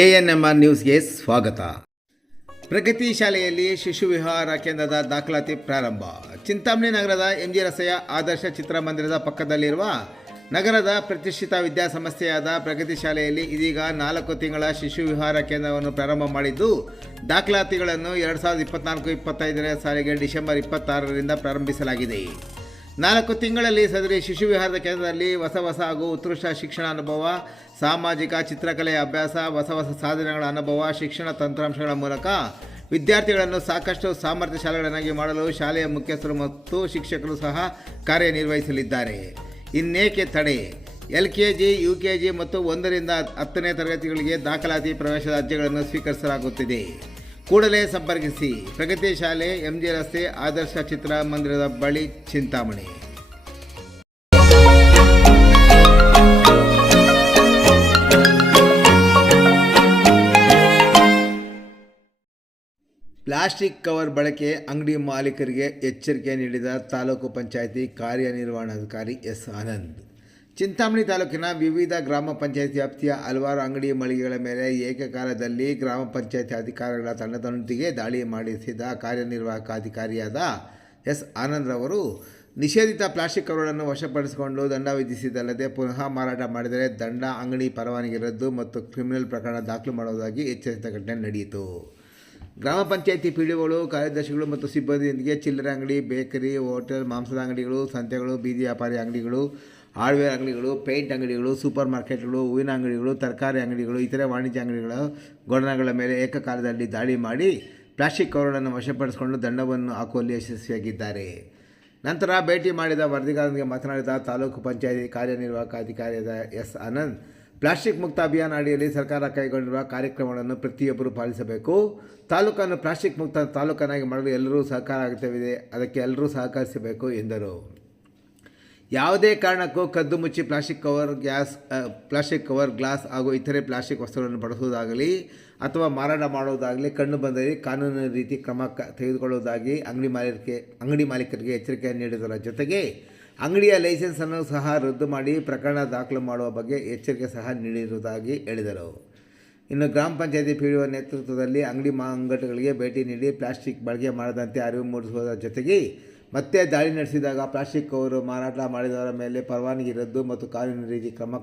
ANMR ನ್ಯೂಸ್ಗೆ ಸ್ವಾಗತ. ಪ್ರಗತಿ ಶಾಲೆಯಲ್ಲಿ ಶಿಶು ವಿಹಾರ ಕೇಂದ್ರದ ದಾಖಲಾತಿ ಪ್ರಾರಂಭ. ಚಿಂತಾಮಣಿ ನಗರದ MG ರಸ್ತೆಯ ಆದರ್ಶ ಚಿತ್ರಮಂದಿರದ ಪಕ್ಕದಲ್ಲಿರುವ ನಗರದ ಪ್ರತಿಷ್ಠಿತ ವಿದ್ಯಾಸಂಸ್ಥೆಯಾದ ಪ್ರಗತಿ ಶಾಲೆಯಲ್ಲಿ ಇದೀಗ 4 ತಿಂಗಳ ಶಿಶು ವಿಹಾರ ಕೇಂದ್ರವನ್ನು ಪ್ರಾರಂಭ ಮಾಡಿದ್ದು, ದಾಖಲಾತಿಗಳನ್ನು 2024-25ನೇ ಸಾಲಿಗೆ ಡಿಸೆಂಬರ್ 26ರಿಂದ ಪ್ರಾರಂಭಿಸಲಾಗಿದೆ. 4 ತಿಂಗಳಲ್ಲಿ ಸದರಿ ಶಿಶು ವಿಹಾರದ ಕೇಂದ್ರದಲ್ಲಿ ಹೊಸ ಹಾಗೂ ಉತ್ಕೃಷ್ಟ ಶಿಕ್ಷಣ ಅನುಭವ, ಸಾಮಾಜಿಕ ಚಿತ್ರಕಲೆಯ ಅಭ್ಯಾಸ, ಹೊಸ ಸಾಧನೆಗಳ ಅನುಭವ, ಶಿಕ್ಷಣ ತಂತ್ರಾಂಶಗಳ ಮೂಲಕ ವಿದ್ಯಾರ್ಥಿಗಳನ್ನು ಸಾಕಷ್ಟು ಸಾಮರ್ಥ್ಯಶಾಲಿಗಳನ್ನಾಗಿ ಮಾಡಲು ಶಾಲೆಯ ಮುಖ್ಯಸ್ಥರು ಮತ್ತು ಶಿಕ್ಷಕರು ಸಹ ಕಾರ್ಯನಿರ್ವಹಿಸಲಿದ್ದಾರೆ. ಇನ್ನೇಕೆ ತಡೆ? LKG, UKG ಮತ್ತು 1ರಿಂದ 10ನೇ ತರಗತಿಗಳಿಗೆ ದಾಖಲಾತಿ ಪ್ರವೇಶದ ಅರ್ಜಿಗಳನ್ನು ಸ್ವೀಕರಿಸಲಾಗುತ್ತಿದೆ. ಕೂಡಲೇ ಸಂಪರ್ಕಿಸಿ. ಪ್ರಗತಿ ಶಾಲೆ, MG ರಸ್ತೆ, ಆದರ್ಶ ಚಿತ್ರಮಂದಿರದ ಬಳಿ, ಚಿಂತಾಮಣಿ. ಪ್ಲಾಸ್ಟಿಕ್ ಕವರ್ ಬಳಕೆ ಅಂಗಡಿ ಮಾಲೀಕರಿಗೆ ಎಚ್ಚರಿಕೆ ನೀಡಿದ ತಾಲೂಕು ಪಂಚಾಯಿತಿ ಕಾರ್ಯನಿರ್ವಹಣಾಧಿಕಾರಿ S. ಆನಂದ್. ಚಿಂತಾಮಣಿ ತಾಲೂಕಿನ ವಿವಿಧ ಗ್ರಾಮ ಪಂಚಾಯಿತಿ ವ್ಯಾಪ್ತಿಯ ಹಲವಾರು ಅಂಗಡಿ ಮಳಿಗೆಗಳ ಮೇಲೆ ಏಕಕಾಲದಲ್ಲಿ ಗ್ರಾಮ ಪಂಚಾಯಿತಿ ಅಧಿಕಾರಿಗಳ ತಂಡದೊಂದಿಗೆ ದಾಳಿ ಮಾಡಿಸಿದ ಕಾರ್ಯನಿರ್ವಾಹಕ ಅಧಿಕಾರಿಯಾದ S. ಆನಂದ್ ರವರು ನಿಷೇಧಿತ ಪ್ಲಾಸ್ಟಿಕ್ ಕವರ್ಗಳನ್ನು ವಶಪಡಿಸಿಕೊಂಡು ದಂಡ ವಿಧಿಸಿದ್ದಲ್ಲದೆ ಪುನಃ ಮಾರಾಟ ಮಾಡಿದರೆ ದಂಡ, ಅಂಗಡಿ ಪರವಾನಗಿ ರದ್ದು ಮತ್ತು ಕ್ರಿಮಿನಲ್ ಪ್ರಕರಣ ದಾಖಲು ಮಾಡುವುದಾಗಿ ಎಚ್ಚರಿಸಿದ ಘಟನೆ ನಡೆಯಿತು. ಗ್ರಾಮ ಪಂಚಾಯಿತಿ PDOಗಳು, ಕಾರ್ಯದರ್ಶಿಗಳು ಮತ್ತು ಸಿಬ್ಬಂದಿಯೊಂದಿಗೆ ಚಿಲ್ಲರೆ ಅಂಗಡಿ, ಬೇಕರಿ, ಹೋಟೆಲ್, ಮಾಂಸದ ಅಂಗಡಿಗಳು, ಸಂತೆಗಳು, ಬೀದಿ ವ್ಯಾಪಾರಿ ಅಂಗಡಿಗಳು, ಹಾರ್ಡ್ವೇರ್ ಅಂಗಡಿಗಳು, ಪೇಂಟ್ ಅಂಗಡಿಗಳು, ಸೂಪರ್ ಮಾರ್ಕೆಟ್ಗಳು, ಹೂವಿನ ಅಂಗಡಿಗಳು, ತರಕಾರಿ ಅಂಗಡಿಗಳು, ಇತರೆ ವಾಣಿಜ್ಯ ಅಂಗಡಿಗಳ ಗೋಡನ್ಗಳ ಮೇಲೆ ಏಕಕಾಲದಲ್ಲಿ ದಾಳಿ ಮಾಡಿ ಪ್ಲಾಸ್ಟಿಕ್ ಕವರ್ಗಳನ್ನು ವಶಪಡಿಸಿಕೊಂಡು ದಂಡವನ್ನು ಹಾಕುವಲ್ಲಿ ಯಶಸ್ವಿಯಾಗಿದ್ದಾರೆ. ನಂತರ ಭೇಟಿ ಮಾಡಿದ ವರದಿಗಾರರಿಗೆ ಮಾತನಾಡಿದ ತಾಲೂಕು ಪಂಚಾಯಿತಿ ಕಾರ್ಯನಿರ್ವಾಹಕ ಅಧಿಕಾರಿಯಾದ S. ಆನಂದ್, ಪ್ಲಾಸ್ಟಿಕ್ ಮುಕ್ತ ಅಭಿಯಾನ ಅಡಿಯಲ್ಲಿ ಸರ್ಕಾರ ಕೈಗೊಂಡಿರುವ ಕಾರ್ಯಕ್ರಮಗಳನ್ನು ಪ್ರತಿಯೊಬ್ಬರು ಪಾಲಿಸಬೇಕು. ತಾಲೂಕನ್ನು ಪ್ಲಾಸ್ಟಿಕ್ ಮುಕ್ತ ತಾಲೂಕನ್ನಾಗಿ ಮಾಡಲು ಎಲ್ಲರೂ ಸಹಕಾರ ಅಗತ್ಯವಿದೆ. ಅದಕ್ಕೆ ಎಲ್ಲರೂ ಸಹಕರಿಸಬೇಕು ಎಂದರು. ಯಾವುದೇ ಕಾರಣಕ್ಕೂ ಕದ್ದು ಮುಚ್ಚಿ ಪ್ಲಾಸ್ಟಿಕ್ ಕವರ್, ಗ್ಲಾಸ್ ಹಾಗೂ ಇತರೆ ಪ್ಲಾಸ್ಟಿಕ್ ವಸ್ತುಗಳನ್ನು ಬಳಸುವುದಾಗಲಿ ಅಥವಾ ಮಾರಾಟ ಮಾಡುವುದಾಗಲಿ ಕಂಡು ಬಂದಲ್ಲಿ ಕಾನೂನಿನ ರೀತಿ ಕ್ರಮ ತೆಗೆದುಕೊಳ್ಳುವುದಾಗಿ ಅಂಗಡಿ ಮಾಲೀಕರಿಗೆ ಎಚ್ಚರಿಕೆ ನೀಡಿದರ ಜೊತೆಗೆ ಅಂಗಡಿಯ ಲೈಸೆನ್ಸನ್ನು ಸಹ ರದ್ದು ಮಾಡಿ ಪ್ರಕರಣ ದಾಖಲು ಮಾಡುವ ಬಗ್ಗೆ ಎಚ್ಚರಿಕೆ ಸಹ ನೀಡಿರುವುದಾಗಿ ಹೇಳಿದರು. ಇನ್ನು ಗ್ರಾಮ ಪಂಚಾಯಿತಿ PDO ನೇತೃತ್ವದಲ್ಲಿ ಅಂಗಡಿಗಳಿಗೆ ಭೇಟಿ ನೀಡಿ ಪ್ಲಾಸ್ಟಿಕ್ ಬಳಕೆ ಮಾಡದಂತೆ ಅರಿವು ಮೂಡಿಸುವುದರ ಜೊತೆಗೆ ಮತ್ತೆ ದಾಳಿ ನಡೆಸಿದಾಗ ಪ್ಲಾಸ್ಟಿಕ್ ಕವರು ಮಾರಾಟ ಮಾಡಿದವರ ಮೇಲೆ ಪರವಾನಗಿ ರದ್ದು ಮತ್ತು ಕಾನೂನಿನ ರೀತಿ ಕ್ರಮ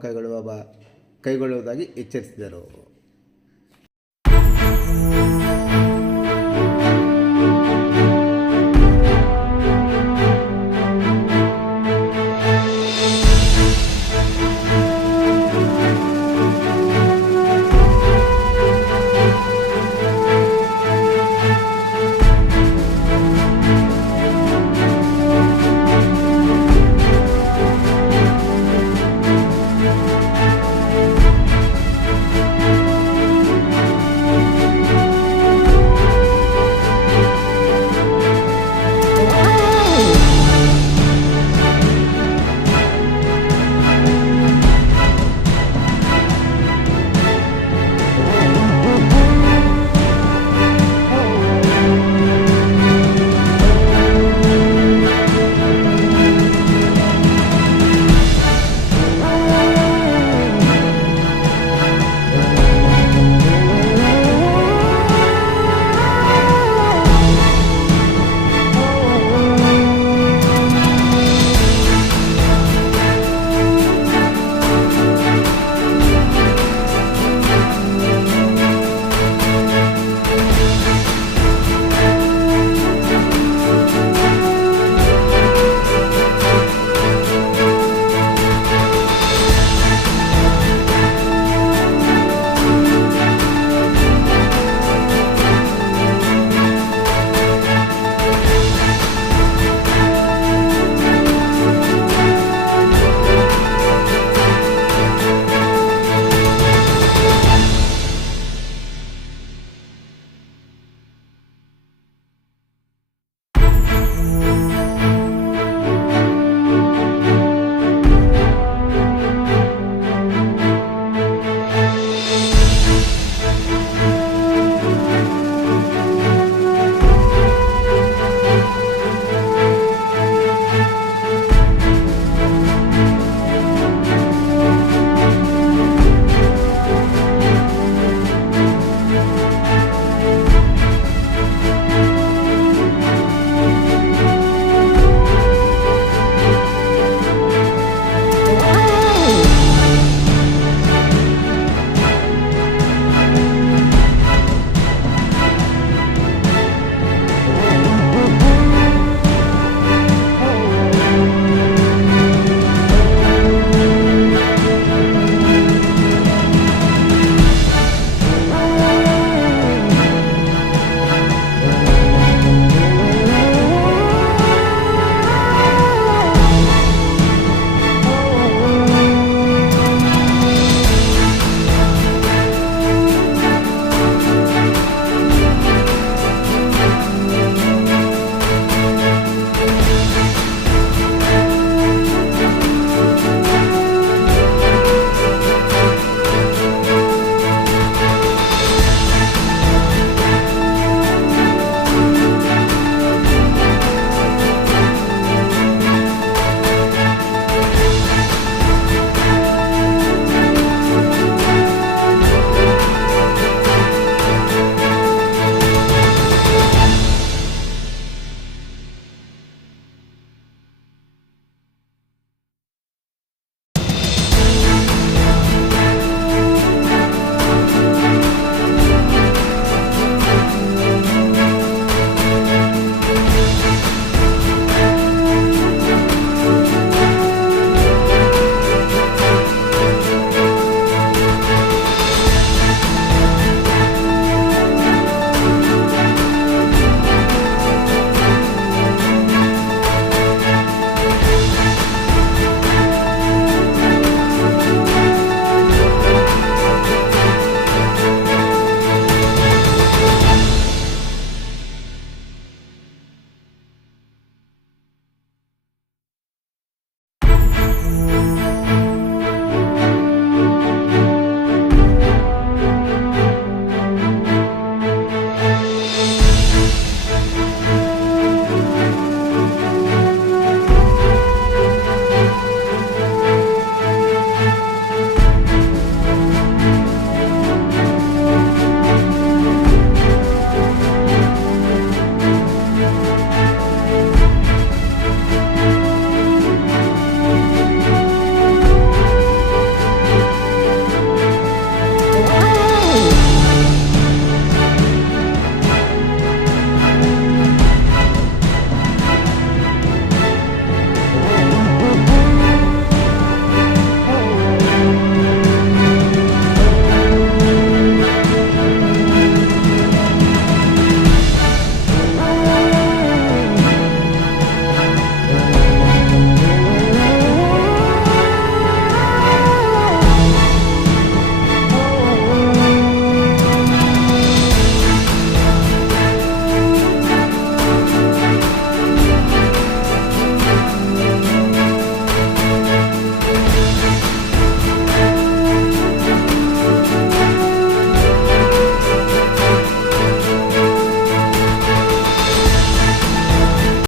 ಕೈಗೊಳ್ಳುವುದಾಗಿ ಎಚ್ಚರಿಸಿದರು.